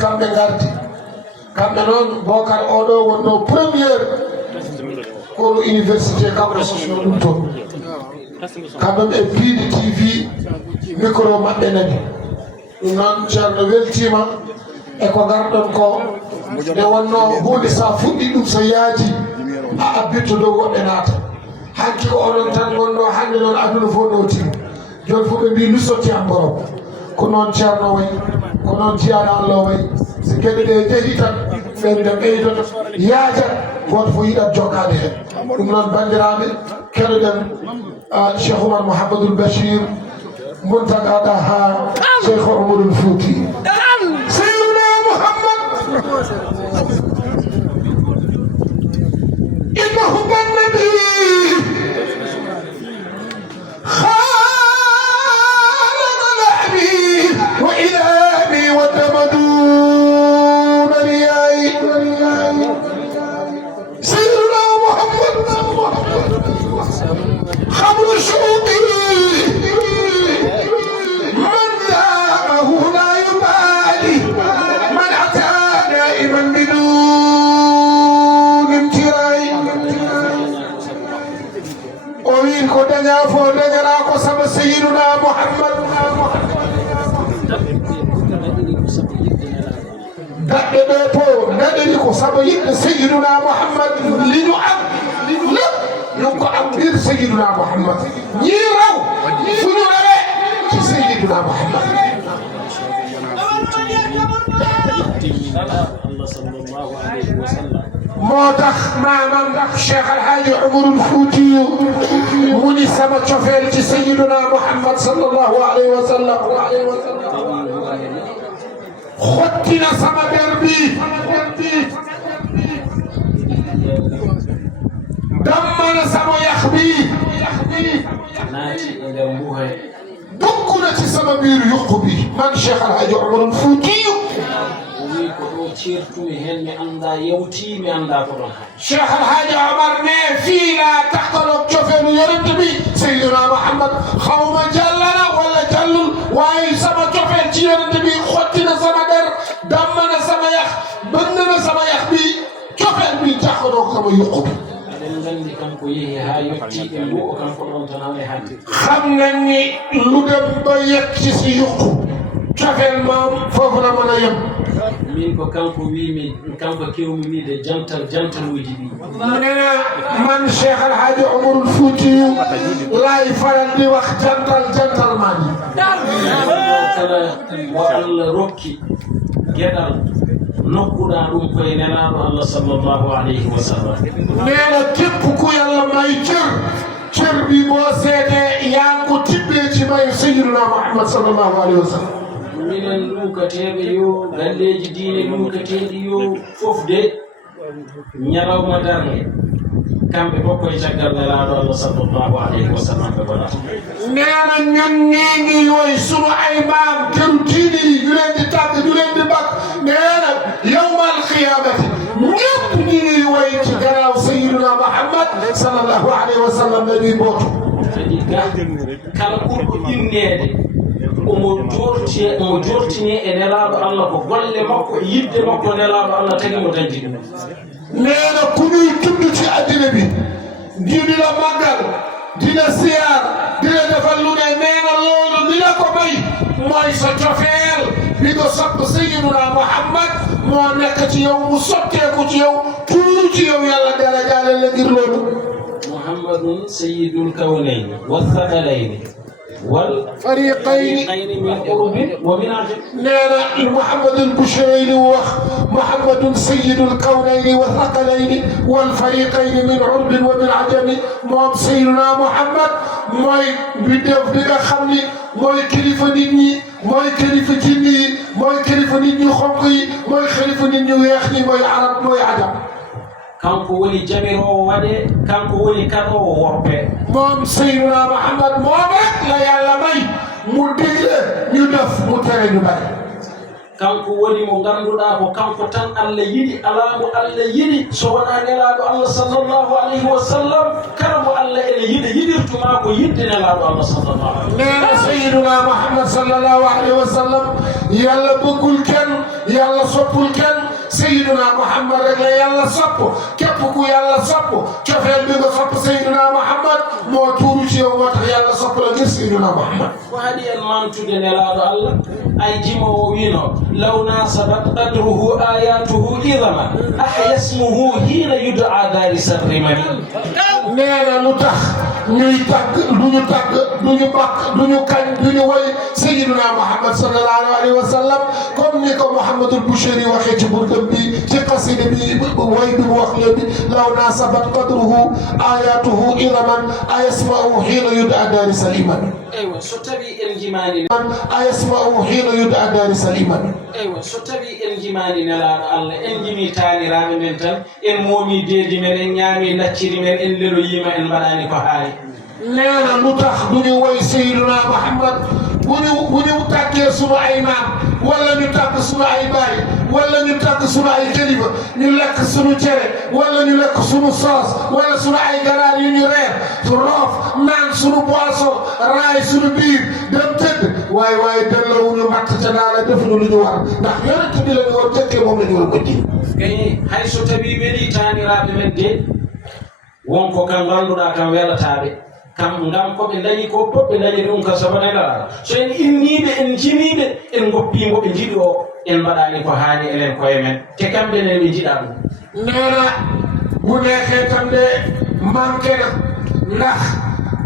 kamɓe gardi kamɓe noon Bocar oɗo wonno premiére kono université kanko sosno ɗum to kamɓe ɓe piidi TV micro maɓɓe nani ɗum noon ceerno weltima e ko garɗon ko nde wonno hunde sa fuɗɗi ɗum so yaaji a abbitto dow woɓɓe naata hanki ko oɗon tan gonno hande noon aduna fof nowtima joni fof ɓe mbi lusotti am borom ko noon ceerno wayi ko noon jiyaɗo Allah wayi so gueɗe ɗe jeehi tan ɓen ɓe ɓeydoto yaaja goto fof yiɗat jokkade hen ɗum noon bandiraɓe keɗoɗen Cheikh Oumar Mouhamadoul Bachir Mountaga ha Cheikh Oumarul Fouti Seydina Mouhammad innahu bannabi وإلهي وتمدون رياي سيدنا محمد خمر شوقي من ذاقه لا يبالي من أتى دائما بدون امتراي وين كدنا فودنا قسم سيدنا محمد daɗɗe ɗe to daɗiri ko sabu yiɗɗo Seydina Mouhammad liñu am lépp ɗum ko amdir Seydina Mouhammad ñii raw suñu rewe ci Seydina Mouhammad moo tax maamam Cheikh Alhaji Oumarul Fouti mu ni sama cofeel ci Seydina Mouhammad sallallahu alayhi wa sallam xottina sama der bi dammana sama yax bi dugg na ci sama biir yuqu bi man Cheikh Alhaji Oumarul Fouti Cheikh Alhaji Omar ne fii laa taxtaloog cofeelu yonent bi Seydina Mouhammad xawma jàllana wala jàllul waaye sama cofeel ci yonent bi xotti na sama der damm na sama yax bënn na sama yax bi cofeel bi taxtaloog sama yuqu bi xam nañ ni lu dem ba yegg ci si yuqu cofeel moom foofu la mën a yem min ko kanko wimi kanko kewmi wiide jantaluji ɗi nena man Cheikh Alhaji Oumarul Fouti lay faral di wax jantal mani kala wo Allah rokki gueɗal nokkuɗa ɗum koye nelaɗo Allah sallllahu alayhi wa sallam nena képp ku yàlla may cër bi boo seede yaa ko tibbeeci may Seydina Mouhammad sallallahu alayhi wa sallam minen luukateɓe yo galleji diine luukateɗi yo fof de ñalawma darde kamɓe fof koye caggal nelaɗo Allah sallllahu alayhi wa sallam ɓe gonata neena ñan ñeeñi yoy sunu ay maam teru diine yi ñu leen di tàgg ñu leen di bakk neena yawmal qiyamati ñëpp ñi ngi woy ci gannaaw Seydina Mouhammad sallallahu alayhi wa sallam dañuy bootu kadi ga kala ɓurɗo innede omo jortini e nelaɗo Allah ko golle makko yidde makko nelaɗo Allah tagi mo dañdi ɗum neena ku ñuy tudd ci addina bi di la màggal di la siyaar di la defal lu ne neena loolu li la ko may mooy sa cofeel bi nga sopp Seydina Mouhammad moo nekk ci yow mu sotteeku ci yow tuuru ci yow yàlla dara jaale la ngir loolu Muhammadun sayyidul kawnayni wathaqalayni والفريقين من قرب ومن عجب نانا محمد البشرين محمد سيد الكونين والثقلين والفريقين من عرب ومن عجم موم سيدنا محمد موي بدف بيغا خامني موي كليفه نيت ني موي كليفه جيني موي كليفه نيت ني خونقي موي خليفه نيت ني ويخني موي عرب موي عجم kanko woni jamirowo waɗe kanko woni kaɗowo worɓe moom Seydina Mouhammad moom rek la yàlla may mu digle ñu def mu tere ñu bari kanko woni mo ganduɗa ko kanko tan Allah yiɗi alamo Allah yiɗi so wona nelaɗo Allah sallallahu alayhi wa sallam kala mo Allah ene yiɗirtuma ko yidde nelaɗo Allah sallallahu alayhi wa sallam neena sayyiduna Muhammad sallallahu alayhi wa sallam yàlla bëggul kenn yàlla soppul kenn sayyiduna Muhammad rek la yàlla sopp képp ku yàlla sopp cofeel bi nga sopp sayyiduna Muhammad moo tuuru ci yow moo tax yàlla sopp la ngir sayyiduna Muhammad ko haɗi en mantude nelaɗo Allah ay jimowo wino law nasabat qadruhu ayatuhu idama ahyasmuhu hina yud'a darisa rimani neena lu tax ñuy tàgg duñu tàgg duñu bàkk duñu kañ duñu woy sayyiduna Muhammad sallallahu alayhi wa sallam comme ni ko Mouhamadul Bouchayri waxee ci burdam bi ci qasida bi way bi mu wax léegi law nasabat qadruhu ayatuhu idaman ayasma'u hina yud'a darisa al-iman eywa so tawi en jimani ayasma'u hina yud'a darisa al-iman eywa so tawi en jimani nelaɗo Allah en jimi taniraɓe men tan en moomi deedi men en ñaami lacciri men en leloyima en mbaɗani ko haali neena lu tax duñu woy sayyiduna Muhammad bu ñu tàggee sunu ay maam wala ñu tàgg sunu ay baay wala ñu tàgg sunu ay kilifa ñu lekk sunu cere wala ñu lekk sunu soos wala sunu ay ganaar yu ñu reer su roof naan sunu boisson raay sunu biir dem tëdd waaye delloowuñu matt ca daala defuñu lu ñu war ndax yonent bi la ñu war jëkkee moom la ñu war bëgg kay hay so tawi weɗi taniraɓe men de wonko kam ganduɗa kam welataɓe kam ngam ko ɓe dañi ko fof ɓe dañi ɗum ka sabu nelaɗo so en inniɓe en jimiɓe en goppimo ɓe jiɗi o en mbaɗani ko haani enen koye men te kamɓe nen ɓe jiɗa ɗum neena bu neexee tam de manqué na ndax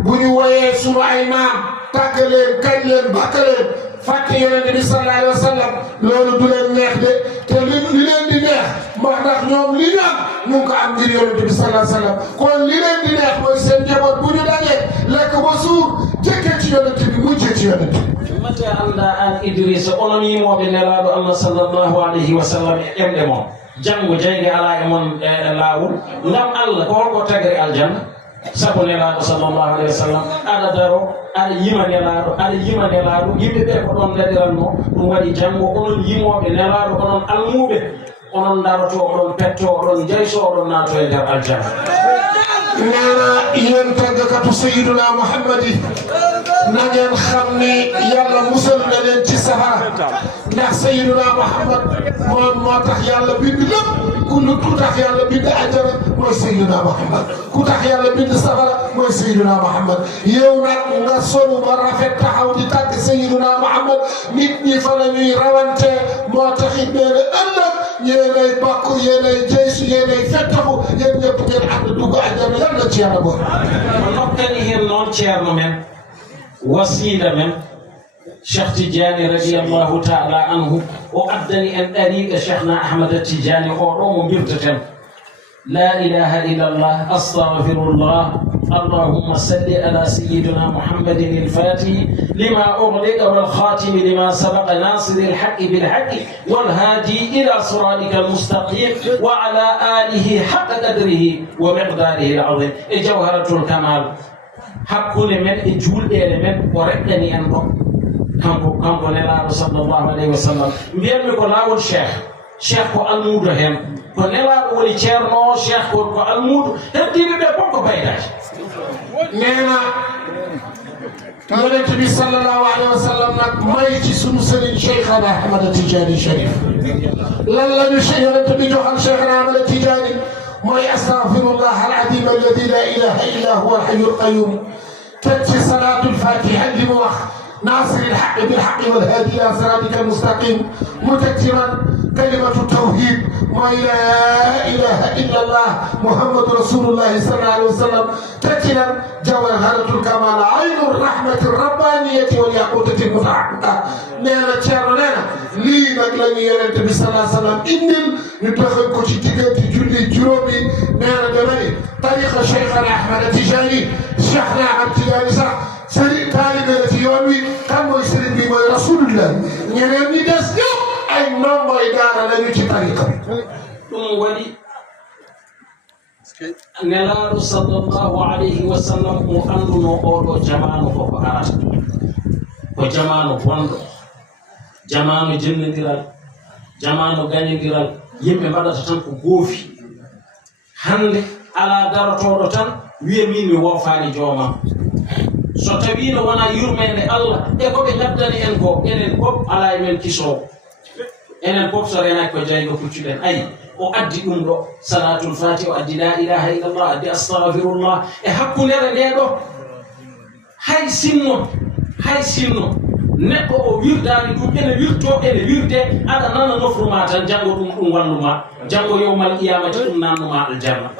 bu ñu woyee sunu ay maam tàgg leen kañ leen bakk leen fàtte yonent bi sallallahu alayhi wa sallam loolu du leen neex de te li leen di neex moo tax ñoom li ñu am ñu ngi ko am ngir yonent bi sallallahu alayhi wa sallam kon li leen di neex mooy seen njaboot bu ñu dajee lekk ba suur jëkkee ci yonent bi mujjee ci yonent bi mate anda an Idrissa onon yimoɓe nelaɗo Allah sallallahu alayhi wa sallam e ɗemɗe moon janngo jeyge ala e moon laawol ngam Allah ko holko tagri aljanna sabu nelaɗo sallallahu alayhi wa sallam aɗa daro aɗa yima nelaɗo yimɓe ɓe ko ɗon daɗiranno ɗum waɗi janngo onon yimoɓe nelaɗo onon almuɓe onon daroto oɗon petto oɗon jayso oɗon naato e nder aljanna neena yéen tàggkatu sayyiduna Muhammad yi na ngeen xam ni yàlla musal na leen ci safara ndax sayyiduna Muhammad moom moo tax yàlla bind lépp ku tax yàlla bind àjjana mooy sayyiduna Muhammad ku tax yàlla bind safara mooy sayyiduna Muhammad yow nag nga solu ba rafet taxaw di tàgg sayyiduna Muhammad nit ñi fa la ñuy rawante moo taxit nee na ëllëg yéenay bàkku yéenay jeysu yéenay fettaxu yéen ñëpp ngeen ànd dugg àjjana yàlla ci yàlla boor o nokkani hen noon ceerno men wasila men Cheikh Tidiane radiyallahu ta'ala anhu o addani en ɗariiqa Cheikhna Ahmada Tidiane o ɗo mo mbirteten la ilaha illallah astaghfirullah اللهم صل على سيدنا محمد الفاتح لما أغلق والخاتم لما سبق ناصر الحق بالحق والهادي إلى صراطك المستقيم وعلى آله حق قدره ومقداره العظيم جوهرة الكمال حقل من جول من ورقني أنه كم نلا صلى الله عليه وسلم بيرمي كلاول شيخ ko almudo hen ko nelaɗo woni ceerno cheikh ko almudo heddiɓe ɓe fof ko baydaji neena yonent bi sallallahu alayhi wa sallam nag may ci sunu sëriñ Cheikhana Ahmada Tidiane Cherif lan la ñu yonent bi joxal Cheikhana Ahmada Tidiane mooy astaghfirullah al-azim alladi la ilaha illa huwa al-hayyul qayyum teg ci salaatul fatiha li mu wax ناصر الحق بالحق والهادي الى صراطك المستقيم متكرا كلمه التوحيد ولا اله الا الله محمد رسول الله صلى الله عليه وسلم تكرا جوهرة الكمال عين الرحمه الربانيه والياقوتة المتحققه نانا تشارو نانا لي نك لا ني يونت بي صلى الله عليه وسلم اندل ñu taxal ko ci diggante julli juróomi neena damay tariqa Cheikhana Ahmada Tidiane Cheikhna Ahmada Tidiane sax sëriñ taalibe la ci yoon wi kan mooy sëriñ bi mooy rasulullah ñeneen ñi des ñëpp ay ndongoy daara lañu ci tariqa bi ɗum waɗi nelaaɗo sallllahu alayhi wa sallam mo annduno oɗo jamanu koko arata ko jamanu bonɗo jamanu jennodiral jamanu gañodiral yimɓe mbaɗata tan ko goofi hande ala darotoɗo tan wiya min mi woofani joomam so tawino wona yurmede Allah e ko ɓe gaddani en ko enen fof ala e men kisowo enen fof so renaki ko jaygo puccuɗen ayi o addi ɗum ɗo salatul fati o addi la ilaha illallah addi astahfirullah e hakkundere nde ɗo hay sinno neɗɗo o wirdani ɗum ene wirto ene wirde aɗa nana nofruma tan janngo ɗum walluma janngo yowmal qiyamati ɗum nannuma aljanna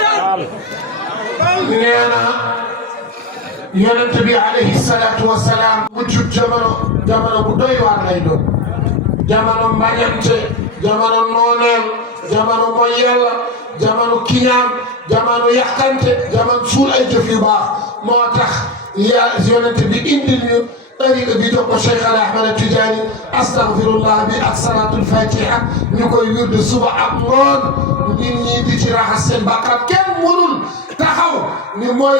neena yonente bi alayhi salatu wassalam mujjud jamano bu doy waar lay doon jamano mbañante jamano nooneel jamano mooy yàlla jamano kiñaan jamano yàqante jamano suul ay jëf yu baax moo tax yonente bi indil ñu طريق بيدوك شيخنا أحمد التجاني أستغفر الله بأكثرات الفاتحة نقول يرد الصبح أبنون نيني دي تراح السن بقرات كم مرون تخو ني موي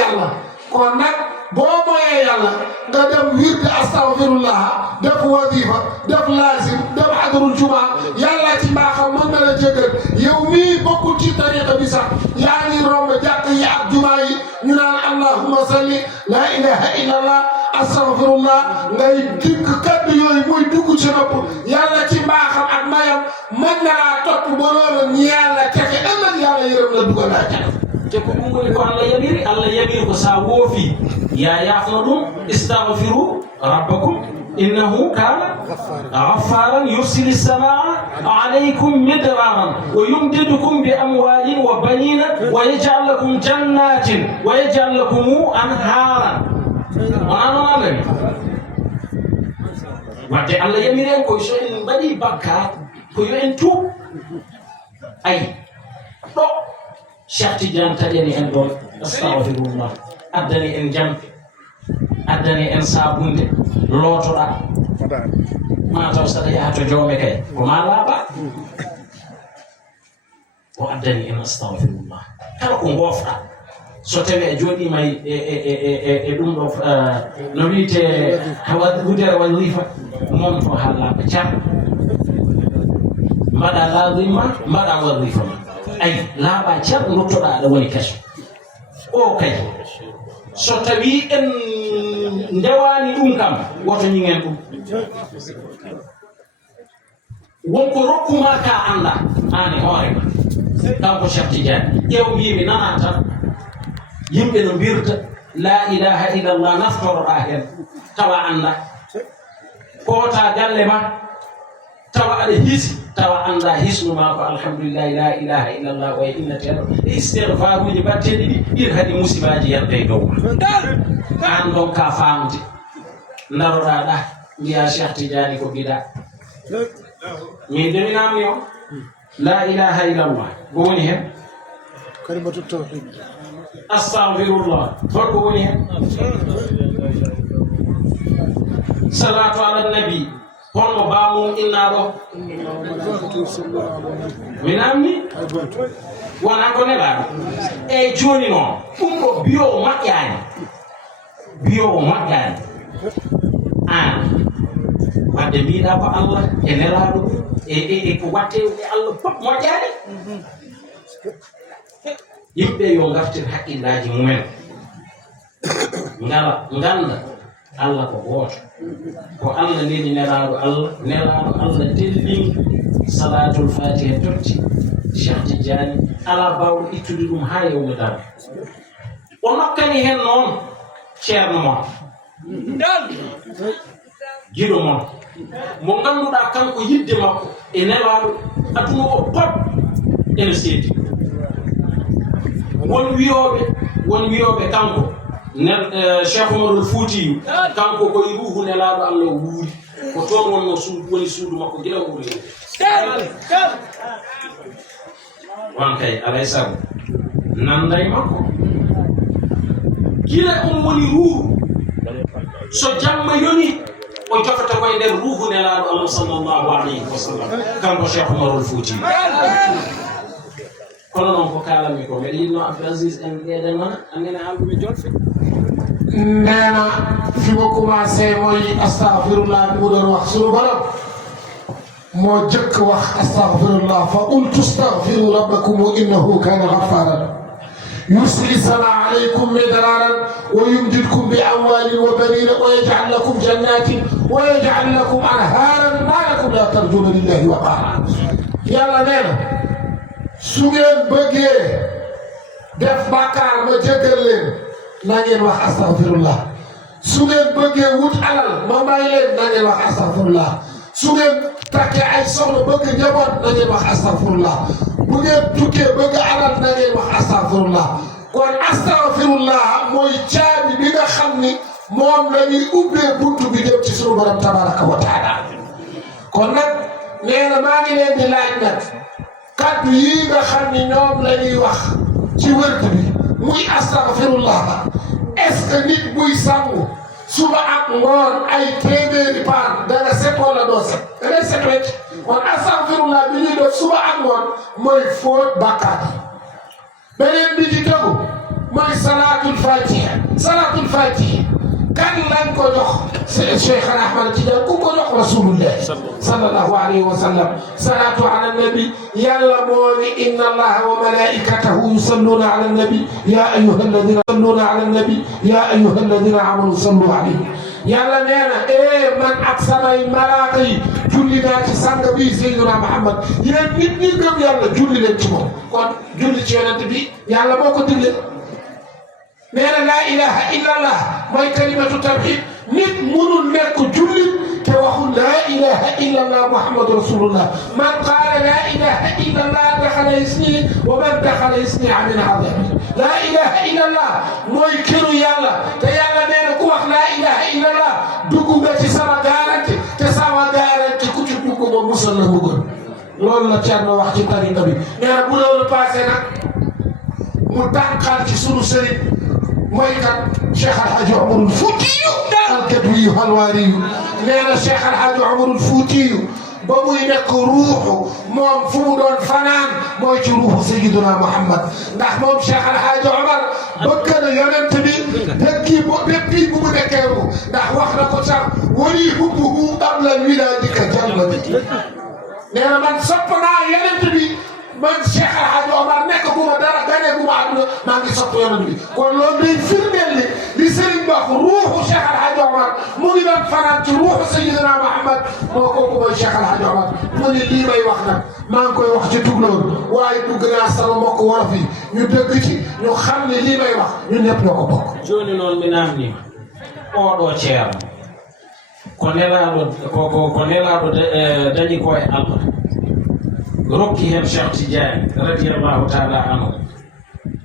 يالا كون نك بو موي يالا nga dem wird astaghfirullah def wadifa def lazim def hadrul juma yalla ci baxam mën na la jëggal yow mi bokku ci tariqa bi sax yaani romb jakk yi ak juma yi ñu naan allahumma salli la ilaha illa allah astaghfirullah ngay dikk kaddu yooyu muy dugg ci nopp yàlla ci mbaaxam ak mayam mën na laa topp ba loolu ñi yàlla texe ëllëg yàlla yërëm la dugal laa jax te ko ɗum woni ko Allah yamiri ko sa woofi ya yaafno ɗum istaghfiru rabbakum innahu kana ghaffaran yursili samaa alaykum midraran wa yumdidukum bi amwalin wa banina wa yaj'al lakum jannatin wa yaj'al lakum anharan wonanonaɓe wadde Allah yamiri en koye so en mbaɗi bakka ko yo en tuub ayi ɗo Cheikh Tidiane taƴani en ɗon astahfirullah addani en jampe addani en sabunde lootoɗa mataw saɗa yaha to joome kay ko ma laaɓa o addani en astahfirullah kala ko gofɗa so tawi a jooɗima e ɗum ɗo no wiyete wudere wadifa monto ha laaɓa car mbaɗa lazima mbaɗa wadifa ma ayi laaɓa car dottoɗa aɗa woni keso o kay so tawi en ndewani ɗum kam woto ñingen ɗum wonko rokkuma ka anda an e hoorema kanko Cheikh Tidiane ƴeew mbimi nana tan yimɓe no mbirta la ilaha illallah naftoroɗa hen tawa anda koota galle ma tawa aɗa hiisi tawa anda hisnuma ko alhamdulillahi la ilaha illallah wa inna teɗo e istigfaruji batteɗi ɗi ɗin haɗi musibaji yerde e dow ma an ɗon ka famde daroɗa ɗa mbiya Cheikh Tidiane ko giɗa min deminami o la ilaha illallah ko woni hen kalimatu tawhid astaghfirullah holko woni hen salatu ala nabi holmo bamum inna ɗo mi namni wona ko nelaɗo eyyi joni noon ɗum ɗo biyowo moƴƴani an wadde mbiɗa ko Allah e nelaɗo e ko watte e Allah fof moƴƴani yimɓe yo gartir haqqillaji mumen ganda Allah ko gooto ko Allah neni nelaɗo Allah dellin salatul fatiha totti Cheikh Tidiane ala bawɗo ittude ɗum ha yewme dara o nokkani hen noon ceerno mon giɗo mon mo ganduɗa kanko yidde makko e nelaɗo aduna o pop ene seedi won wiyoɓe kanko Cheikh Omarul Fuutiyu kanko koye ruhu nelaɗo Allah o wuuri ko toon wonno woni suudu makko gila wuuri won kay alay sago nanday makko gila on woni ruhu so jamma yoni o jofata koye nder ruhu nelaɗo Allah sallallahu alayhi wa sallam kanko Cheikh Omarul Fuutiyu kono noon ko kalami ko mbeɗa yinno Abdoul Aziz en ɓeeɗen wona annene halduɓe jolfe neena fimo commencé moy astaghfirullah mi ɗon wax sunu borom moo jëkk wax astaghfirullah fa qultu astaghfiru rabbakum innahu kana ghaffara يرسل السماء عليكم مدرارا ويمددكم بأموال وبنين ويجعل لكم جنات ويجعل لكم أنهارا ما لكم لا ترجون لله وقارا يلا نينا سوغين بغي دف بكار ما جيغل لين نانين واخ استغفر الله سوغين بغي ووت علال ما باي لين نانين واخ استغفر الله سوغين تاكي اي سوخنا بغي نجابot نانين واخ استغفر الله bu ngeen tukkee bëgg alal na ngeen wax astaghfirullah kon astaghfirullah mooy caabi bi nga xam ni moom la ñuy ubbee buntu bi jëm ci sunu borom tabaraka wa taala kon nag nee na maa ngi leen di laaj nag kàddu yii nga xam ni ñoom la ñuy wax ci wërd bi muy astaghfirullah est-ce que nit buy sangu suba ak ngoon ay téeméeri paan danga set wala doo set da ngay set wecc kon astaghfirullah bi ñuy def suba ak ngoon mooy fóot bàkkaar yi beneen bi ci tegu mooy salaatul fatiha kan lañ ko jox Cheikh Ahmad Tidiane ku ko jox rasulullah sallallahu alayhi wa sallam salaatu ala nabi yàlla moo ni inna allaha wa malaikatahu yusalluna ala nabi ya ayyuha alladina yusalluna ala nabi ya ayyuha alladina amanu sallu alayhi yàlla nee na man ak samay malaaka yi julli naa ci sang bi Seydina Muhammad yéen nit ñi gëm yàlla julli leen ci moom kon julli ci yonent bi yàlla moo ko digle nee na laa ilaha illa allah mooy kalimatu tawhid nit munul nekk jullit te waxul laa ilaha illa allah muhammadu rasulullah man qaala laa ilaha illa allah daxala isni wa man daxala isni amin azami laa ilaha illa allah mooy këru yàlla te yàlla nee na ku wax laa ilaha illa allah dugg nga ci sama garanti te sama garanti ku ci dugg ba musal la bëggoon loolu la Thierno wax ci tariqa bi nee na bu loolu passé nag mu tànqal ci sunu sëriñ mooy kat Cheikh El Hadj Omarul Fuutiyu al-Kadwiyu Halwaariyu nee na Cheikh El Hadj Omarul Fuutiyu ba muy nekk ruuxu moom fu mu doon fanaan mooy ci ruuxu Sayyiduna Muhammad ndax moom Cheikh El Hadj Omar bëgg na yonent bi depuis bu mu nekkee ruux ndax wax na ko sax wali hubbuhu qabla wilaadika jalbati nee na man sopp naa yonent bi man Cheikh El Hadj Omar nekk gu ma dara gane gu ma àdduna maa ngi sopp yonent bi kon loolu day firndeel li Serigne Ba ruuxu Cheikh El Hadj Omar mu ngi doon fanaan ci ruuxu Sayyidina Muhammad moo kooku mooy Cheikh El Hadj Omar mu ne lii may wax nag maa ngi koy wax ci tukulóor waaye dugg naa sama mbokk wolof yi ñu dëgg ci ñu xam ne lii may wax ñun ñëpp ñoo ko bokk. joni noon mi namni oɗo ceerno ko nelaɗo dañi koye Allah rokki hen Cheikh Tidiane radiyallahu taala anhu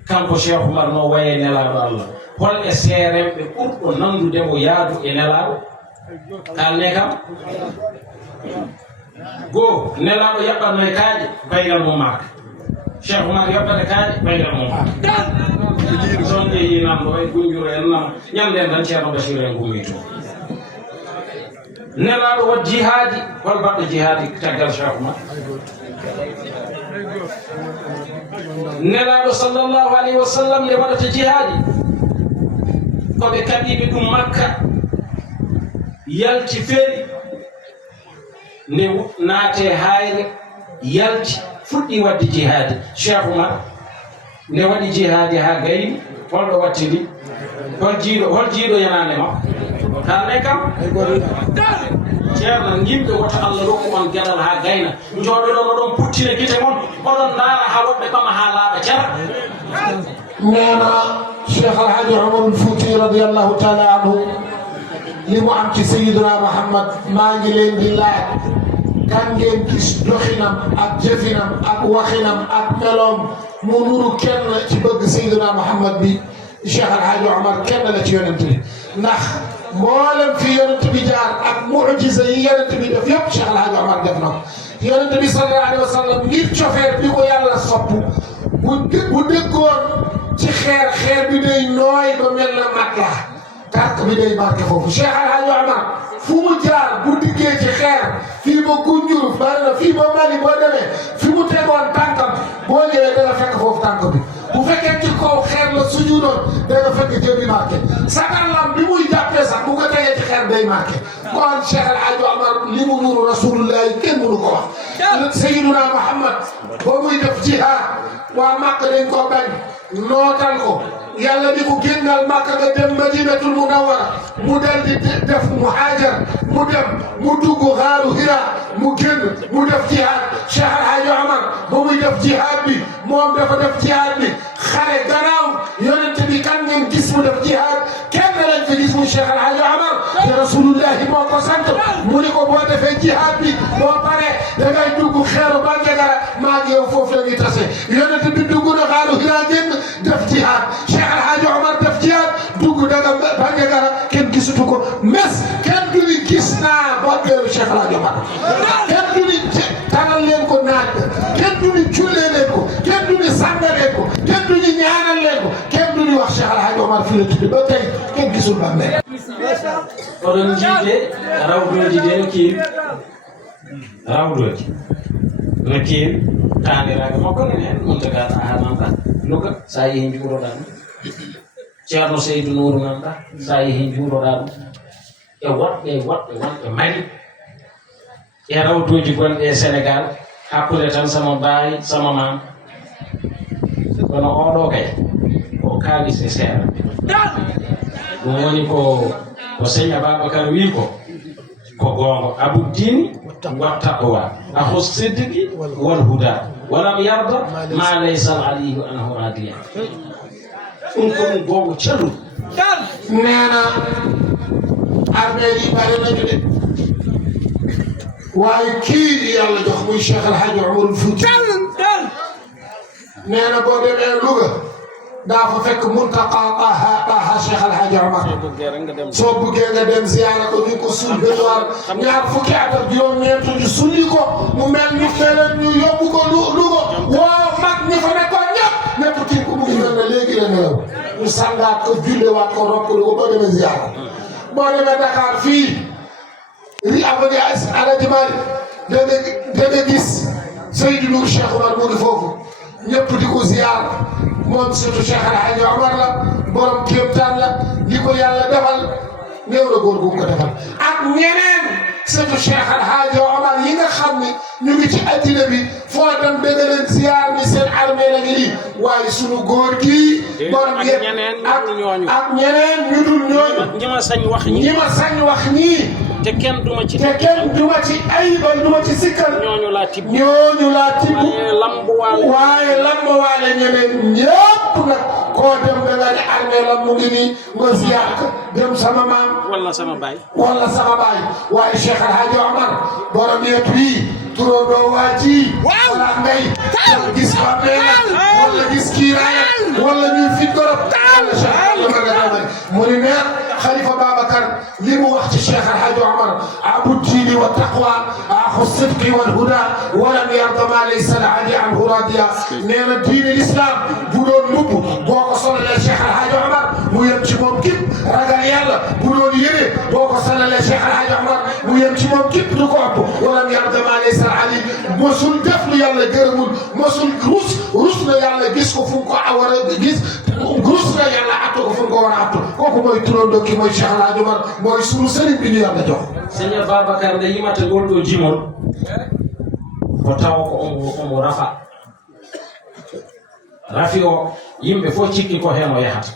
kanko Cheikh Oumar no waye nelaɗo Allah holɗe seeremɓe ɓurɗo nandudemo yaadu e nelaɗo kalne kam goo nelaɗo yaɓɓatno e kaaƴe baygal mo maaka Cheikh Oumar yaɓɓata kaaƴe baygal mo maaka son ƴeeyi namɗo e gunjuro en nam ñanden tan ceerno Bachir en gummi to nelaɗo wat jihadi hol mbaɗɗo jihadi taggal Cheikh Oumar nelaɗo sallallahu alayhi wa sallam nde waɗata jihadi koɓe kaɗiɓe ɗum Makka yalti feeri nde naate hayre yalti fuɗɗi wadde jihadi Cheikh Oumar nde waɗi jihadi ha gayni holɗo wattidi hol jiiɗo yanande ma kalne kam ceerno yimɓe woto Allah rokku on gueɗal ha gayna jooɗoɗon oɗon puttine gite mon oɗon ndaara ha woɓɓe ɓama ha laaɓa cara neena Cheikh El Hadj Omarul Fuuti radiyallahu taala anhu li mu am ci Sayyidina Muhammad maa ngi leen di laaj kan ngeen gis doxinam ak jëfinam ak waxinam ak meloom mu nuru kenn ci bëgg Sayyidina Muhammad bi Cheikh El Hadj Omar kenn la ci yonent bi ndax mboolem fi yonent bi jaar ak mucjisa yi yonent bi def yëpp Cheikh El Hadj Omar def na ko yonent bi sallallahu alayhi wa sallam ngir cofeer bi ko yàlla sopp bu dëggoon ci xeer bi day nooy ba mel na mat la tàkk bi day barke foofu Cheikh El Hadj Omar fu mu jaar bu diggee ci xeer fii ba Gunjur bari na fii ba Mali boo demee fi mu tegoon tànkam boo ñëwee danga fekk foofu tànk bi bu fekkee ci kaw xeer la sujuudoon danga fekk jëbi marqué sakallam bi muy jàppee sax bu ko tegee ci xeer day lay marqué kon Cheikh El Hadj Omar li mu nuru rasulullah kenn mënu ko wax Sayyiduna Muhammad boo muy def jihaad waa Makka dañ ko bañ nootal ko yàlla di ko génnal Makka nga dem Madinatul Munawwara mu dal di def muhaajar mu dem mu dugg xaaru Hira mu génn mu def jihaad Cheikh El Hadj Omar ba muy def jihaad bi moom dafa def jihaad bi xare gannaaw yonent bi kan ngeen gis mu def jihaad kenn lañ fi gis mu Cheikh El Hadj Omar te rasulullahi moo ko sant mu ni ko boo defee jihaad bi boo paree da ngay dugg xeeru Bandiagara maa ngi yow foofu la ñuy tase yonent bi dugg na xaaru Hira génn def jihaad Cheikh El Hadj Omar def jihaad dugg daga Bandiagara kenn gisutu ko mes kenn du ni gis naa boppeelu Cheikh El Hadj Omar kenn du ni tanal leen ko naaj kenn du ni jullee leen ko kenn du ni sàngalee ko kenn du ni ñaanal leen ko kenn du ni wax Cheikh El Hadj Omar fii la tudd ba tey kenn gisul ba mel. oɗon jiide rawdoji ɗe no keewi rawdoji no keewi taniraɓe makko nen hen ɗum tagata hananta luka sa yeehi juuroɗa ɗum ceerno Seydou Nourou nanɗa sa yeehi juuroɗa ɗum e woɗɓe wonɓe mari e rawdoji gonɗe e Sénégal hakkude tan sama baay sama mam kono oɗo kay ko kalis e seeɗa ɗum woni ko sëñ Ababacar wi ko gonga abuddini wa taqwa akhu siddiqi wal huda walam yarda ma laysa aliyu anhu radiya ɗum ko ɗum gonga caɗum neena armeji bare nañu de waaye kii yàlla jox muy Cheikh El Hadj Omarul Fouti neena boo demee Louga daa fa fekk muntaqa Taha Cheikh El Hadj Omar soo buggee nga dem ziyaara ko ñu ko suul bétuwaar ñaar fukki at ak juróom-ñeent ñu sulli ko mu mel ni feneen ñu yóbbu ko Louga woo mag ñi fa nekkoon ñëpp tiim ko mu ngi mel ne léegi la nelaw ñu sangaat ko jullewaat ko rob ko Louga boo demee ziyaara boo demee Dakar fii ri avenue Aladji Malick da nga gis Seydou Nour Cheikh Omar mu ngi foofu ñëpp di ko ziyaar moom surtout Cheikh El Hadj Omar la borom kéemtaan la li ko yàlla defal néew na góor gu mu ko defal ak ñeneen surtout Cheikh El Hadj Omar yi nga xam ni ñu ngi ci addina bi foo dem dégg leen ziar ni seen armée la ngi nii waaye sunu góor gii. borom yëpp ak ñeneen ñu dul ñooñu. ñi ma sañ wax ñii ñi ma sañ wax ñii. te kenn duma ci ayibal duma ci sikkal. ñooñu laa tibb. waaye lambuwaale ñeneen ñëpp nag koo dem da nga ne armée la mu ngi nii nga ziar dem sama maam. wala sama baay. waaye Cheikh El Hadj Omar borom yëpp yi turandoo waa ji. wala ngay gis ba mel wala gis kiiraay wala ñuy fi gorop wala Cheikh Omar mu ni neex Khalifa Babacar li mu wax ci Cheikh El Hadj Omar abu diini wa taqwa axu sidqi wal huda walam yarda ma laysa ali anhu radiya nee na diini l'islam bu doon mbubb boo ko solalee Cheikh El Hadj Omar mu yem ci moom képp ragal yàlla bu doon yére boo ko solalee Cheikh El Hadj Omar mu yem ci moom képp du ko ëpp walam yarda ma laysa ali mosul def lu yàlla gërëmul mosul rus na yàlla gis ko fu ko war a gis rus na yàlla attu ko fu ko war a attu kooku mooy turandoo ki mooy Cheikh El Hadj Omar mooy sunu sëriñ bi ñu yàlla jox. Seigneur Babacar nde yimata ngol ɗo jimol ko tawa ko omo rafi o yimɓe fof cikki ko heno yahata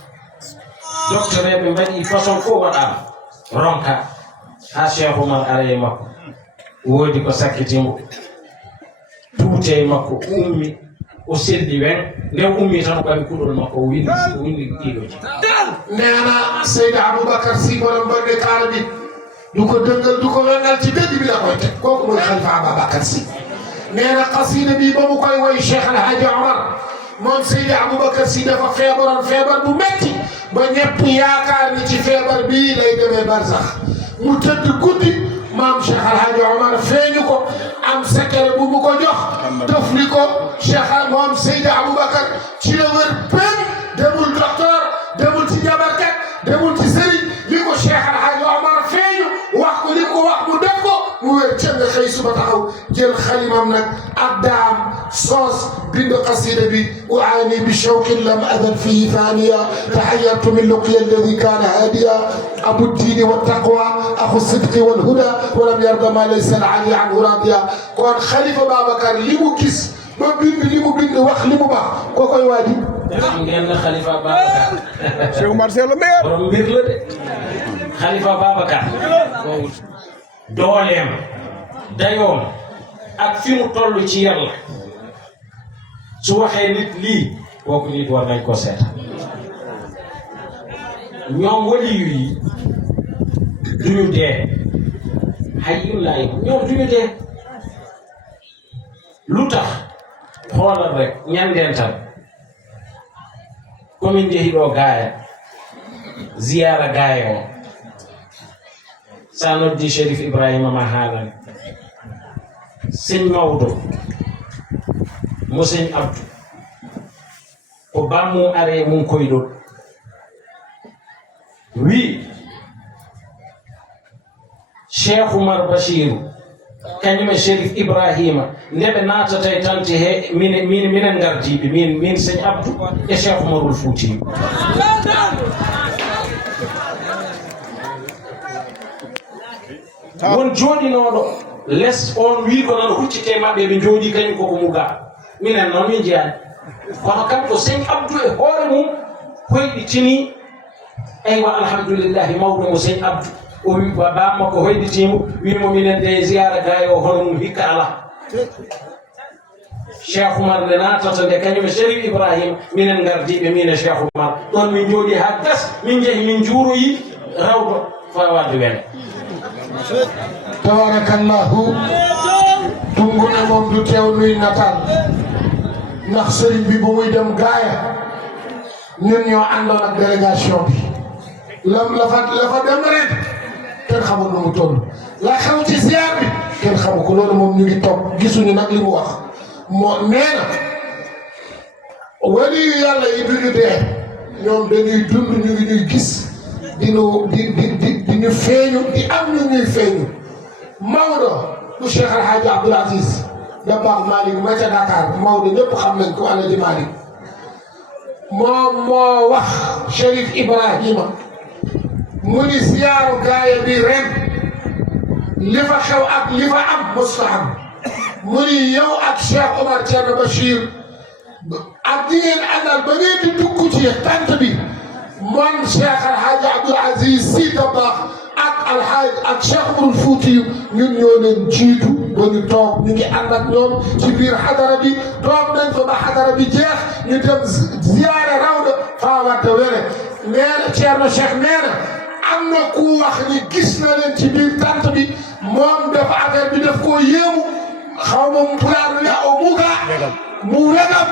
docteur eɓe mbaɗi façon fof waɗama ronka ha Cheikh Oumar ara e makko woodi ko sakkitimo tuute e makko ummi o selli wen nde ummi tan o ɓawi kuɗol makko o windi ɗiɗoji neena Seydi Aboubacar Sy borom mbaɗde kaala ɗi du ko dëngal du ko wengal ci dëgg bi la koy teg kooku mooy Khalifa Ababacar Sy neena qasida bi ba mu koy woy Cheikh El Hadj Omar moom Seydi Aboubacar Sy dafa feebaroon feebar bu metti ba ñëpp yaakaar ni ci feebar bii lay demee barsax mu tëdd guddi maam Cheikh El Hadj Omar feeñu ko am secret bu mu ko jox def li ko Cheikh moom Seydi Aboubacar ci la wër pen demul docteur demul ci jabarkat demul ci sëriñ li ko Cheikh El Hadj Omar feeñu wax ko li ko wax mu def ko mu wér cëng xëy suba taxaw jël xalimam nag ak daam صوص بند قصيدة بي أعاني بشوق لم أذن فيه ثانية تحيرت من لقي الذي كان هاديا أبو الدين والتقوى أخو الصدق والهدى ولم يرضى ما ليس العلي عنه راضيا كون خليفة بابكر لمو كيس ما بند لمو بند وخ لمو باخ كوكوي وادي ngeen Khalifa Babacar Cheikh Marcel Maire borom mbir la de Khalifa Babacar dooleem dayoom ak fi mu toll ci yàlla su waxee nit lii kooku nit war nañ ko seetaan ñoom waliyu yi duñu dee hayyun laa yamuut ñoom duñu dee lu tax xoolal rek ñandeental komin jehiɗo gaaya ziyara gaaya o sa noddi Chérif Ibrahima ma haalani sëñ Maodo mo sëñ Abdou ko bammu are mum koyɗol wi Cheikh Oumar Bachirou kañum e Chérif Ibrahima ndeɓe naatata e tante he minen gardiɓe min sëñ Abdou e Cheikh Oumarul Foutiyou won jooɗinoɗo less on wi ko noon huccite maɓɓe ɓe jooɗi kañum koko muga minen noon min jeyani kono kanko sëñ Abdou e hoore mum hoyɗitini eywa alhamdoulillahi mawɗo mo sëñ Abdou o wi bamma ko hoyɗitimo wimo minen de ziyara gayo o hono mum hikka ala Cheikh Oumar nde natata nde kañum e Chérif Ibrahima minen gardiɓe min e Cheikh Oumar ɗon min jooɗi ha gas min jeehi min juuroyi rawɗo fa wadde wene tabarakallahu tungune moom du teew nuy natal ndax sëriñ bi bu muy dem gaaya ñun ñoo àndoon ak délégation bi la fa dem ren kenn xamul nu mu toll la xew ci ziar bi kenn xamu ko loolu moom ñu ngi toog gisuñu nag li mu wax moo nee na wali yu yàlla yi duñu dee ñoom dañuy dund ñu ngi ñuy gis di ñu feeñu di am ñu ñuy feeñu Maodo du Cheikh El Hadj Abdoul Aziz Dabakh Malick ma ca Dakar Maodo ñëpp xam nañ ko Alaaji Malick moom moo wax Chérif Ibrahima mu ni ziyaaru gaaya bi ren li fa xew ak li fa am musta am mu ni yow ak Cheikh Omar Thierno Bachir ak ñi ngeen àndal ba ngeen di dugg ci tant bi man Cheikh El Hadj Abdoul Aziz Sy Dabakh ak alhaaj ak Cheikh Oumar Foutiyou ñun ñoo leen jiitu ba ñu toog ñu ngi ànd ak ñoom ci biir xadara bi toog nañ fa ba xadara bi jeex ñu dem ziyaare rawda faa wadda wele nee na Thierno Cheikh nee na am na ku wax ni gis na leen ci biir tant bi moom dafa affaire bi daf koo yéemu xaw ma mu pulaar ya o muga mu wegam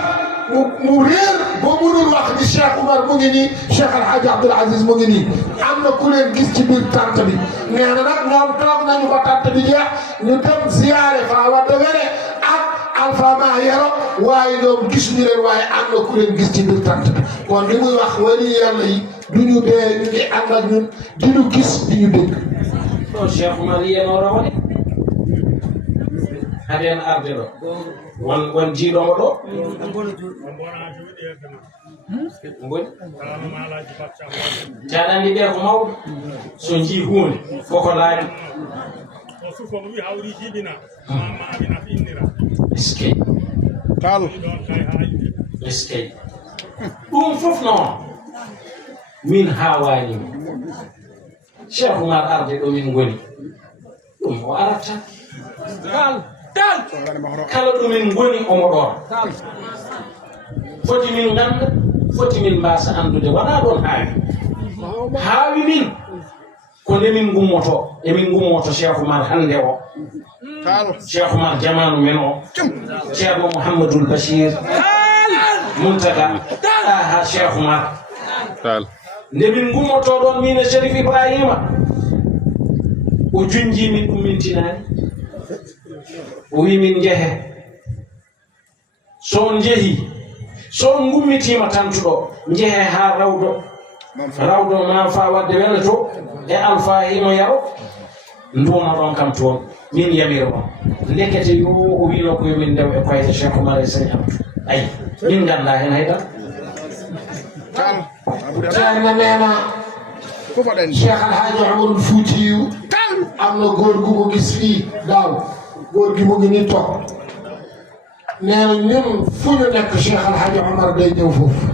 mu réer ba mënul wax ni Cheikh Oumar mu ngi nii Cheikh El Hadj Abdoul Aziz mu ngi nii am na ku leen gis ci biir tant bi nee na nag ñoom toog nañu ba tant bi jeex ñu dem ziyaare faa wadda wele ak Alpha Mahero waaye ñoom gisuñu leen waaye am na ku leen gis ci biir tant bi kon li muy wax wali yàlla yi du ñu dee ñu ngi ànd ak ñun di ñu gis di ñu dégg. ɗo Cheikh Oumar yiyeno rawde haɗen arde ɗo won jiiɗomo ɗo ngoni te aɗa anndi ɓe ko mawɓe so jii huunde foko laaɓi eskey eskey ɗum fof noon min haawanimi Cheikh Oumar arde ɗo min ngoni ɗum o arata kala ɗumin ngoni omo ɗon foti min ganda foti min mbasa andude wona ɗon haawi min ko nde min gummoto emin gummoto Cheikh Oumar hande o Cheikh Oumar jamanu men o Ceerno Mouhamadoul Bachir Muntaga ha Cheikh Oumar nde min gummoto ɗon min e Chérif Ibrahima o junji min ɗum min tinani o wi min jehe so on jehi so on gummitima tantuɗo jehe ha rawdo ma fa wadde wele to e Alpha himo yaro ndona ɗon kam toon min yamira on lekete yo o wino ko yomin ndew e koyde Cheikh Oumar e Seydi Abdou ayi min ganda hen haydara ceerno neena Cheikh Alhaji Omarul Fuutiyu am na góor gu ko gis fii daaw góor gi mu ngi nii toog nee na ñun fu ñu nekk Cheikh Alhaji Omar day ñëw foofu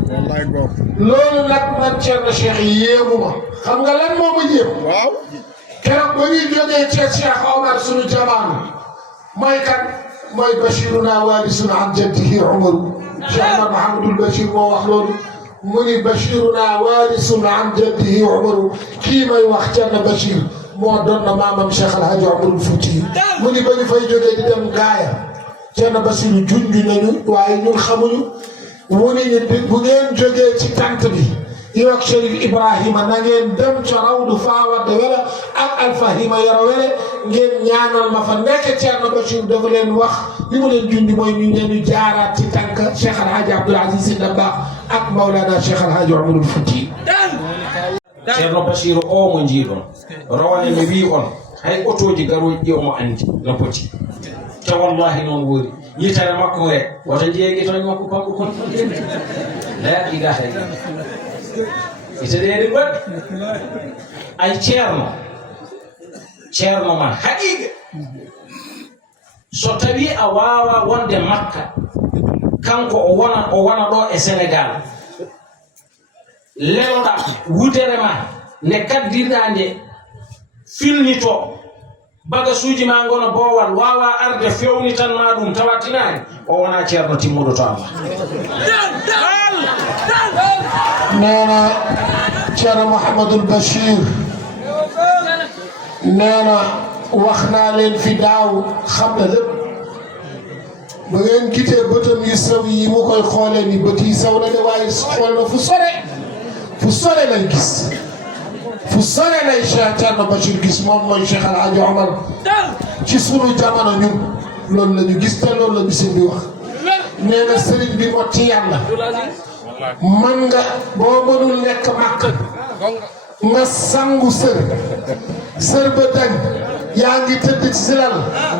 loolu nag man ceerno Cheikh yéemu ma xam nga lan moo ma yéem waaw keroog ba ñuy jógee ci Cheikh Omar sunu jamono mooy kan mooy Bachiruna waarisuna an jaddihi Omaru Cheikh Omar Mahamadul Bachir moo wax loolu mu ni Bachiruna waarisuna an jaddihi Omaru kii may wax Ceerno Bachir moo doon na maamam Cheikh Alhaji Omarul Fuuti mu ni ba ñu fay jógee di dem gaaya Ceerno Basiru junj nañu waaye ñun xamuñu mu ni bu ngeen jógee ci tant bi yow ak Cherif Ibrahima na ngeen dem ca rawdu Faawadde wala ak Alfahima Yoro wele ngeen ñaanal ma fa nekk Ceerno Basiru dafa leen wax li mu leen junj mooy ñu leen di jaaraat ci tànk Cheikh Alhaji Abdoul Aziz Sy Dabakh ak Mawlana Cheikh Alhaji Omarul Fuuti Ceerno Basiru o mo jiiɗon rawane mi wi on hay otoji garoji ɗi omo andi no poti te wallahi noon woori yitere makko e woto jeegi toon makko pamɗo kon la ilaha illallah iteɗeɗi mbaɗ ay ceerno man haqiiqe so tawi a wawa wonde Makka kanko o wona ɗo e Sénégal leloɗa wutere ma nde kaddirɗa nde filnito bagasuji ma gono bowal wawa arde fewni tan ma ɗum tawatinani o wona ceerno timmuɗo to Allah neena Ceerno Mouhamadul Bachir neena wax naa leen fi daaw xam na lépp ba ngeen gisee bëtam yu sew yi mu koy xoolee ni bët yi sew na de waaye xool na fu sore lay gis fu sore lay Cheikh Ceerno Bachir gis moom mooy Cheikh Alhaji Omar ci sunu jamono ñun loolu la ñu gis te loolu la ñu seen di wax nee na sëriñ bi moo ci yàlla man nga boo mënul nekk Makka nga sangu sër ba dañ yaa ngi tëdd ci si lal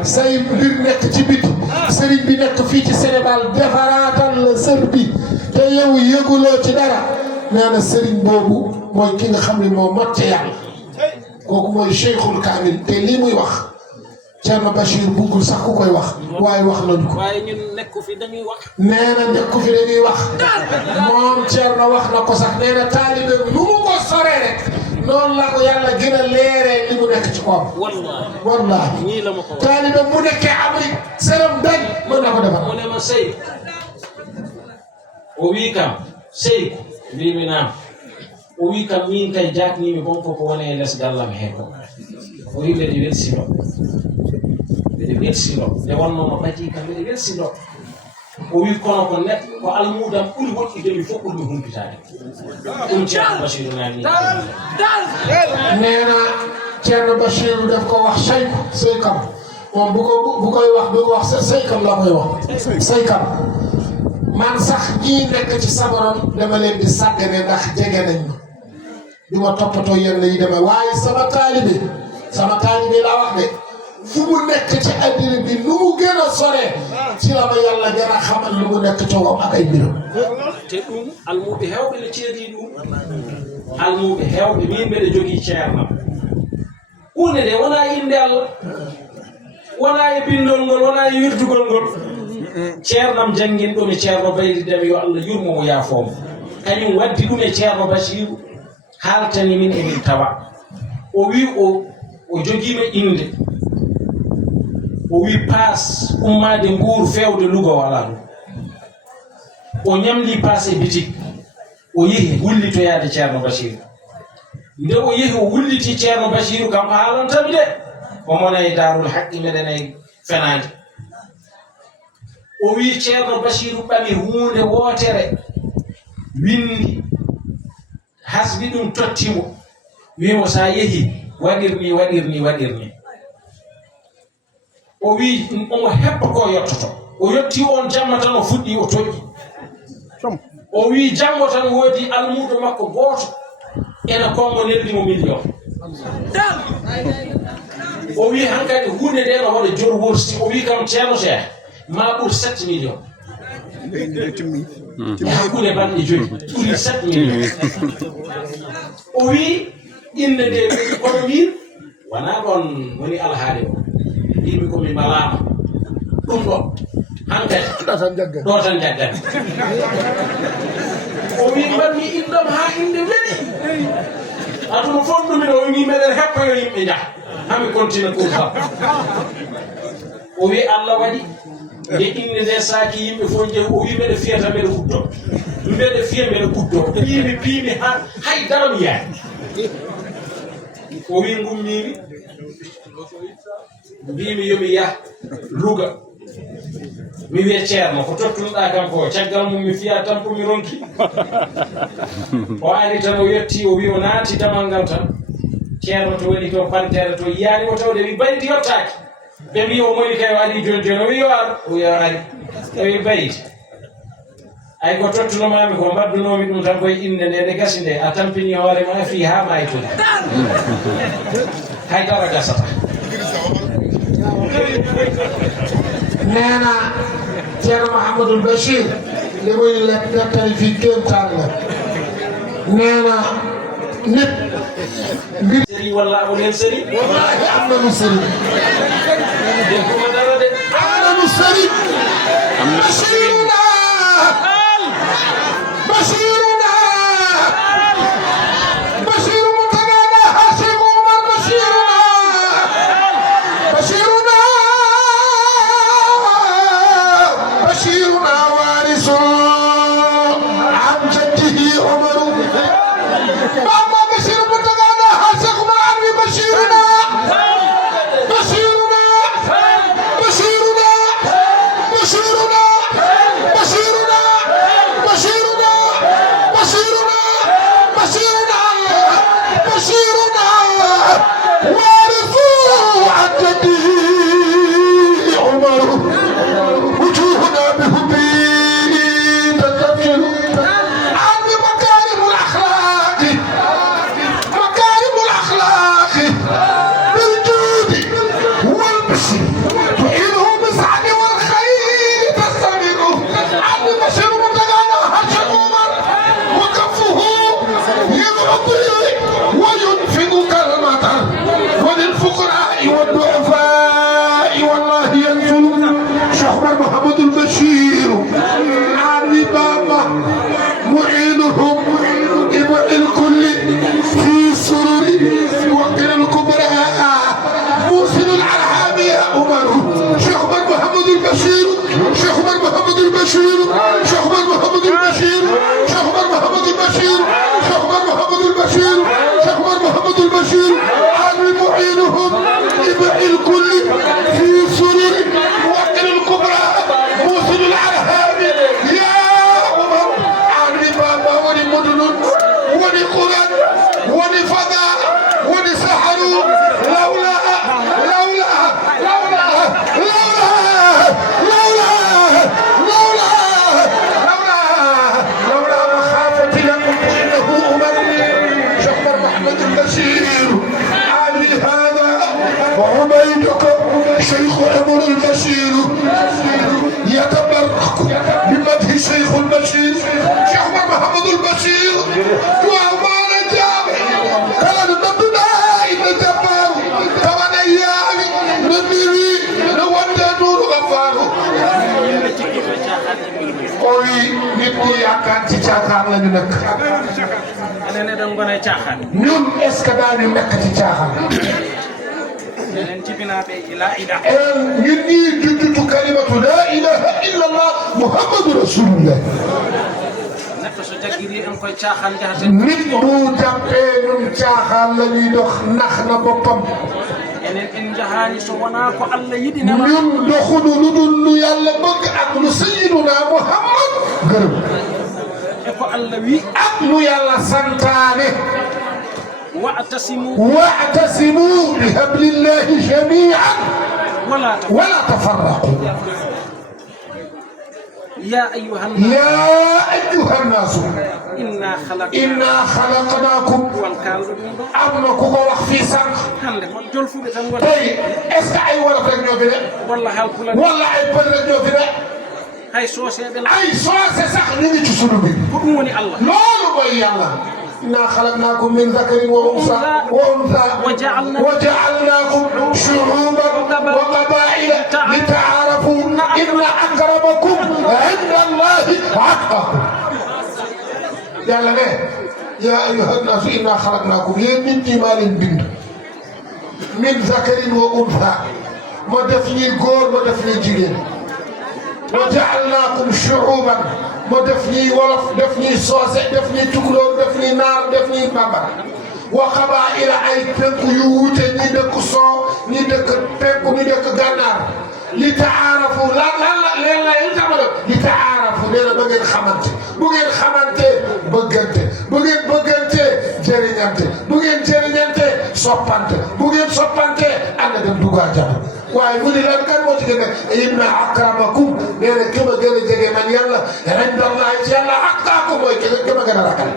say mbir nekk ci biti sëriñ bi nekk fii ci Sénégal defaraatal la sër bi te yow yëguloo ci dara nee na sëriñ boobu mooy ki nga xam ne moo mat ci yàlla kooku mooy Cheikhul Kamil te lii muy wax Ceerno Bachir buggul sax ku koy wax waaye wax nañu ko. waaye ñun nekku fi dañuy wax. nee na nekku fi dañuy wax moom Ceerno wax na ko sax nee na taalibe nu mu ko soree rek noonu la ko yàlla gën a leeree li mu nekk ci koom. wallaahi ñii la ma ko wax. taalibe mu nekkee Amérique sërëm dañ mën na ko defar. mu ne ma sëy o wii kam sëy mbimi naam o wii kam min kay jaatnimi bon koko woni e less gallam heen ko o wi mbeɗe welsiɗo nde wonnomo ɓatii kam mbeɗe welsiɗo o wi kono ko neɗɗo ko almudam ɓuri woɗɗidemi fof ɓurmi humpitade ɗum Ceerno Bachir nani nee na Ceerno Bachir daf ko wax Seykam moom bu koy wax du wax Seykam la koy wax Seykam man sax ñii nekk ci samaram dama leen di sàggane ndax jege nañ ma du ma toppatoo yenn yi demee waaye sama taalibe laa wax de fu mu nekk ci addina bi nu mu gën a soree ci la ma yàlla gën a xamal lu mu nekk ci wam ak ay mbiram. te ɗum almuɓe hewɓe ne ceedi ɗum almuɓe hewɓe min mbeɗe jogii ceerno hunde nde wona inde Allah wona e bindol ngol wona e wirdugol ngol ceernam janngin ɗum e ceerno bayrindemi yo Allah yurmomo yaafomo kañum waddi ɗum e Ceerno Bachiru haaltani min emin tawa o wi o jogiima inde o wi paas ummade Mbour fewde Louga wala ɗum o ñamli paas e bitik o yehi wullitoyaade Ceerno Bachiru nde o yehi o wulliti Ceerno Bachiru kam ko haalantami de o mona e Daarul Haqqi meɗen e fenaade o wi Ceerno Bachiru ɓami huunde wootere windi hasbi ɗum tottimo wimo sa yehi waɗirni o wi omo heppa ko yottoto o yetti on jamma tan o fuɗɗi o toƴƴi o wi jango tan woodi almuɗo makko gooto ene kongo neldimo million o wi hankadi hunde nde no waɗa jor worsi o wi kam ceerno cheikh ma ɓur 7 millions hakkude banɗe joyi ɓuri 7 millions o wi inde nde weɗi kono min wona ɗon woni alhaali o mbimi komi mbalama ɗum ɗo hankadi ɗo tan jaggani o wi mbanmi indam ha inde weɗi aduna fof ɗumi ɗo o wi meɗen heppoyo yimɓe jaha hami continue pour ça o wi Allah waɗi nde inde nde saaki yimɓe fof jeehi o wi mbeɗa fiyata mbeɗa uddo mbeɗa fiya mbeɗa uddo piimi ha haydara mi yaari o wi ngummimi mbimi yomi yah Louga mi wiya ceerno ko tottunoɗa kam ko caggal mum mi fiya tan ko mi ronki o ari tan o yetti o wi o naati damal ngal tan ceerno to waɗi to pantere to yiyani o tawde wi bayti yottaki ɓe mbi o moni kay o ari joni joni o wi yo ar o wi o ari o wi bayti ay ko tottunomami ko mbaddunomi ɗum tan koye inde nde nde gasi nde a tampini hoore ma fi ha maytude haydara gasata neena ceerno Mouhamadoul Bachir li muy nettali fii kéemtaan la neena nit mbir sëriñ walla amu leen sëriñ wallaahi am nañu sëriñ dégguma dara de am nañu sëriñ Bachiruna Bachiruna Bachiru Moutagana Hachim Oumar Bachiruna Bachiruna بشيرنا وارث عن جده عمر بابا بشير متغنى هاشق ما عني بشيرنا بشيرنا بشيرنا بشيرنا بشيرنا بشيرنا بشيرنا بشيرنا بشيرنا وارث عن جده عمر وجوهنا بهبي تتبشر عن مكارم الأخلاق مكارم الأخلاق بالجود والبشر تعينه بالسعد والخير تستمر عن بشر متغنى هاشم عمر وكفه يضرب وينفذ كالمطر وللفقراء والضعفاء والله ينزل شهر Mouhamadoul Bachir عربي بابا معينهم إبع الكل في السرور وقر الكبرى موصل الأرحام يا عمر شيخ Mouhamadoul Bachir شيخ Mouhamadoul Bachir شيخ Mouhamadoul Bachir شيخ Mouhamadoul Bachir شيخ Mouhamadoul Bachir شيخ Mouhamadoul Bachir عربي معينهم إبع الكل في السرور وقر الكبرى موصل الأرحام يا عمر عربي بابا ولي مدن ولي قرآن ولي فضاء ولي سحر لولا لولا لولا لولا لولا لولا لولا لولا مخافتي لكم انه عمر شيخ محمد البشير عربي هذا وعبيدك شيخ عمر البشير يتبرك بمدح شيخ البشير شيخ Mouhamadoul Bachir وأمان الجامع كان نبنا إن جبار كمان يامي نبيري نودى نور غفار قوي نبني أكان تشاكار لنك أنا ندعو تشاخان ñun est-ce que dañu nekk ci caaxaan ñun ñii juddutu kalimatu la ilaha illa allah muhammadu rasulullah nit bu jàppee ñun caaxaan la ñuy dox nax na boppam ñun doxunu lu dul lu yàlla bëgg ak lu sayyiduna muhammad gërëm ak lu yàlla santaane واعتصموا بحبل الله جميعا ولا تفرقوا يا أيها الناس inna khalaqnakum amna ku ko wax fi sank tay est ce ay wala rek ñoo fi ne wala ay pël rek ñoo fi ne ay soose sax ñu ngi ci sunu bi loolu mooy yàlla إنا خلقناكم من ذكر وأنثى وجعلناكم شعوبا وقبائل لتعارفوا إن أقربكم عند الله أتقاكم يا أيها الناس إنا خلقناكم من جمال بنت من ذكر وأنثى ما دفني الجور ما دفني الجيل وجعلناكم شعوبا ما دفني ولف دفني صوص دفني تكلور دفني نار دفني بابا وقبائل أي بنكو يوت ني دك صو ني دك بنكو ني دك غنار لتعارفوا لا لتعارفوا لينا بغين خمانتي بغين خمانتي بغنتي جيرينانتي بغين جيرينانتي سوبانتي بغين سوبانتي انا دم دوغا جام واي مودي لا كان مو تي ان اكرمكم لينا كما غن جيغي من يالا عند الله يالا حقاكم موي كما غن راكال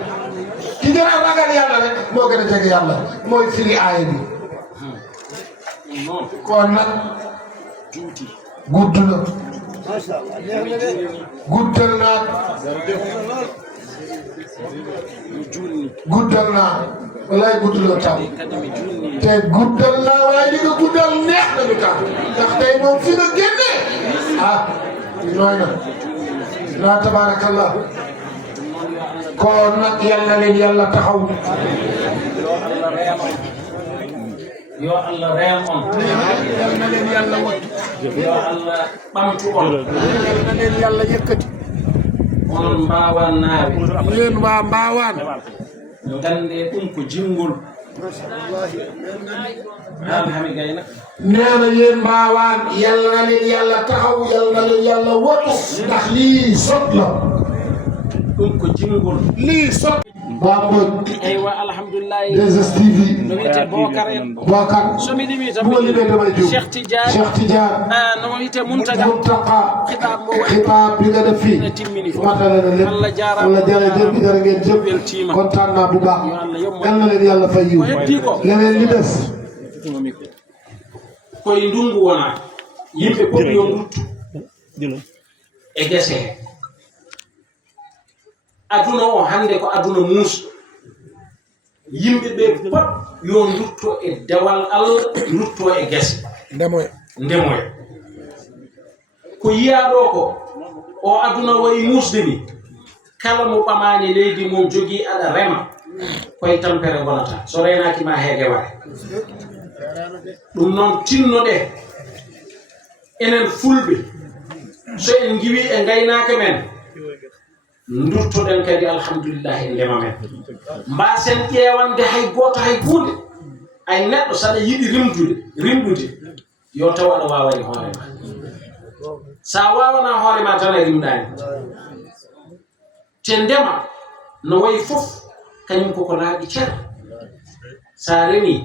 كي غن راكال يالا رek mo gëna jégé yalla moy firi ay bi kon nak gudduna guddal naa walaay guddaloo taw te guddal naa waaye li nga guddal neex na lu tax ndax tey moom fi nga génne nooy na laa tabaarakallah kon nag yàlla leen yàlla taxaw yo Allah reyam on yal na leen yàlla wattu yo Allah ɓamtu on yal na leen yàlla yëkkati on mbawan naaɓe yéen waa mbaawaan gande ɗum ko jingol hami gayna nee na yéen mbaawaan yal na leen yàlla taxaw yal na leen yàlla wattu ndax lii sot la ɗum ko jingol lii sot Bambod eywa alhamdulillah DSTV no wiyete Bokar en Bokar somi limi tan mo limi damay jóg Cheikh Tidiane no wiyete Muntaga xibaar bi nga def fii matale na lépp Allah jërëjëf jërë ngeen jëf kontaan naa bu baax yal na leen yàlla fay yiw leneen li des koye ndungu wona yimɓe poti yo nduttu e gese aduna o hande ko aduna muuso yimɓe ɓe pot yo ndutto e dewal Allah ndutto e gese ndemoya ko yiyaɗo ko o aduna wayi musde ni kala mo ɓamani leydi mum jogui aɗa rema koye tampere gonata so reynaki ma heege ware ɗum noon tinnoɗe enen fulɓe so en giwi e gaynaka men ndurtoɗen kadi alhamdulillah e ndema men mbasen ƴewande hay goto hay hunde ay neɗɗo saɗa yiɗi rimɗude yo taw aɗa wawani hoorema sa wawana hoorema tan a rimɗani te ndema no wayi fof kañum koko laaɓi ceer sa remi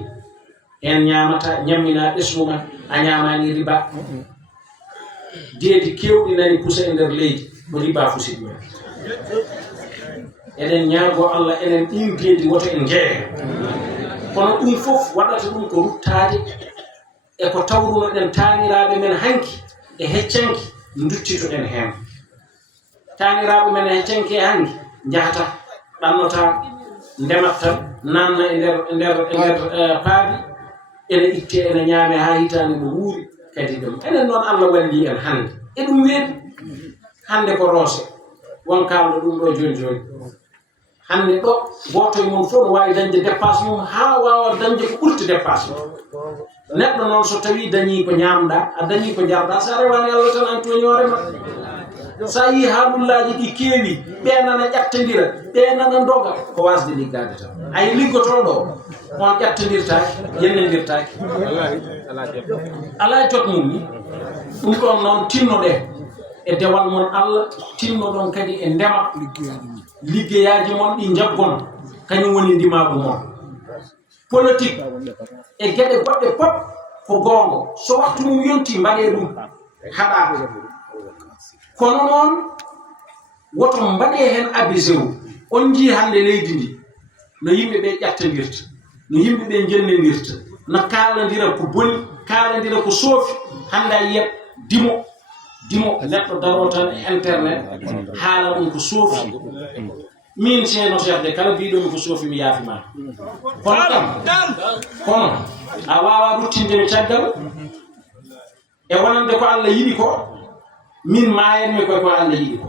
en ñamata ñammina ɓesmuma a ñamani riba deedi kewɗi nani pusa e nder leydi mo riba fusid men eɗen ñaago Allah enen ɗin deedi woto en jeeye kono ɗum fof waɗata ɗum ko ruttade e ko tawrunoɗen taaniraɓe men hanki e heccanki duttitoɗen hen taaniraɓe men e heccanki e hanki jahata ɗannota ndemat tan nanna e nder paabi ene itte ene ñaame ha hitande no wuuri kadi ɗum enen noon Allah walli en hande e ɗum weeɗi hande ko roose won kalɗo ɗum ɗo joni hande ɗo goto e mon fof no wawi dañde dépasse mum ha wawa dañde ko ɓurti dépasse mum neɗɗo noon so tawi dañi ko ñamɗa a dañi ko jarɗa sa rewani Allah tan an toñorema sa yi haalullaji ɗi keewi ɓe nana ƴattodira ɓe nana doga ko wasde liggade tan ay liggotoɗo on ƴattodirtaki yennedirtaki ala jot mum ni ɗum ɗon noon tinnoɗe e dewal mon Allah tinnoɗon kadi e ndema liggeyaji mon ɗi jaggon kañum woni ndimagu mon politique e gueɗe goɗɗe pop ko gongo so waktu mum yonti mbaɗe ɗum haɗaka kono noon woto mbaɗe hen abisé on jii hannde leydi ndi no yimɓe ɓe ƴattondirta no yimɓe ɓe jennondirta no kaalondira ko boni kaalondira ko soofi hannde a yiyat dimo neɗɗo daroo tan e internet haala ɗum ko soofi min ceerno Cheikh de kala mbiɗomi ko soofi mi yaafima kono a waawa ruttindemi caggal e wonande ko Allah yiɗi ko min maayanmi koye ko Allah yiɗi ko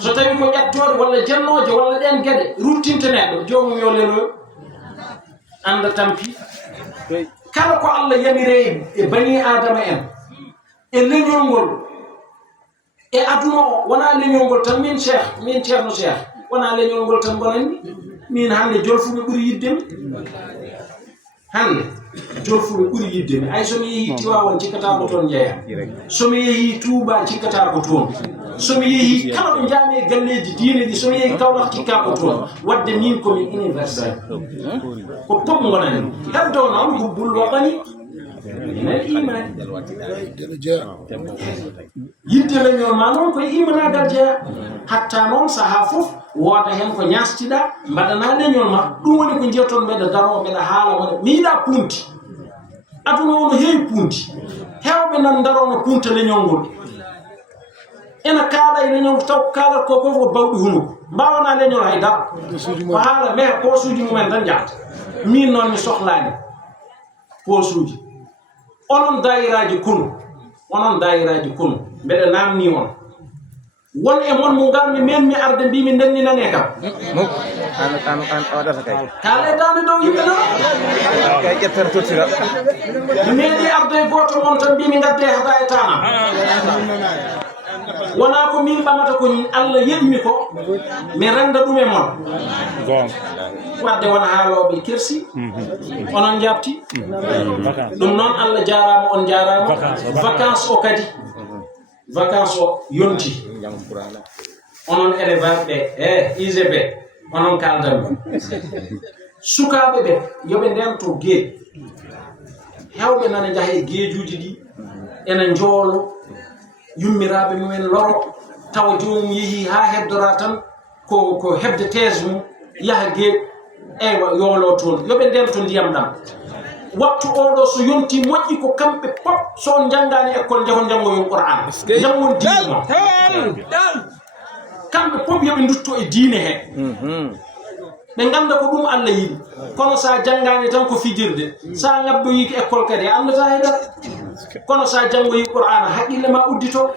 so tawi ko ƴattoɗe walla jannooje walla ɗen geɗe ruttinta neɗɗo joomum yo leroyo anda tampi kala ko Allah yamire e bani adama en e leñol ngol e aduna o wona leñol ngol tan min ceerno Cheikh wona leñol ngol tan gonanmi min hannde jolfuɓe ɓuri yiddemi hannde jolfuɓe ɓuri yiddemi ay somi yeehi Tiwaawan cikkata ko toon jeeya somi yeehi Touba cikkata ko toon somi yeehi kala ɗo jaami e galleji diine ɗi somi yeehi Kaolack cikka ko toon wadde min komi universel ko pop gonani heddo noon ko bul waɗani minal imani yidde leñol ma noon koye imanagal jeeya hatta noon sahaa fof wooda hen ko ñastiɗa mbaɗana leñol ma ɗum woni ko jiyatton mbeɗa daro mbeɗa haala wona mi yiɗa punti aduna ono heewi punti hewɓe nan darono punta leñol ngol ena kaala e leñol taw kaalat ko fof ko bawɗi hunuko mbawana leñol haydara ko haala mais posuji mumen tan jahata min noon mi sohlani posuji onon dayiraji kono mbeɗa namni on won e mon mo ngarmi men mi arde mbimi ndenninane kam kaale dande dow yimɓe no mi meeɗi arde goto mon tan mbimi gadde hada e tanam wona ko min ɓamata ko Allah yeɓmi ko mi renda ɗum e mon wadde wona haaloɓe kersi onon jabti ɗum noon Allah jarama on jarama vacance o kadi vacance o yonti onon élevage ɓe e IGB onon kaldanɓe sukaɓe ɓe yoɓe ndento geeƴ hewɓe nana jaaha e geejuji ɗi ena joolo yummiraɓe mumen loro tawa jomum yeehi ha hebdora tan ko hebde thèse mum yaha geeƴ eywa yoolo toon yoɓe ndento ndiyam ɗam wattu oɗo so yonti moƴƴi ko kamɓe pop so on janngani école jahon janngoyon Qur'an jangon diine mo kamɓe pop yoɓe dutto e diine he ɓe ganda ko ɗum Allah yiɗi kono sa janngani tan ko fijirde sa ngabboyiki école kadi andata haydara kono sa janngoyi Qur'an haqqille ma uddito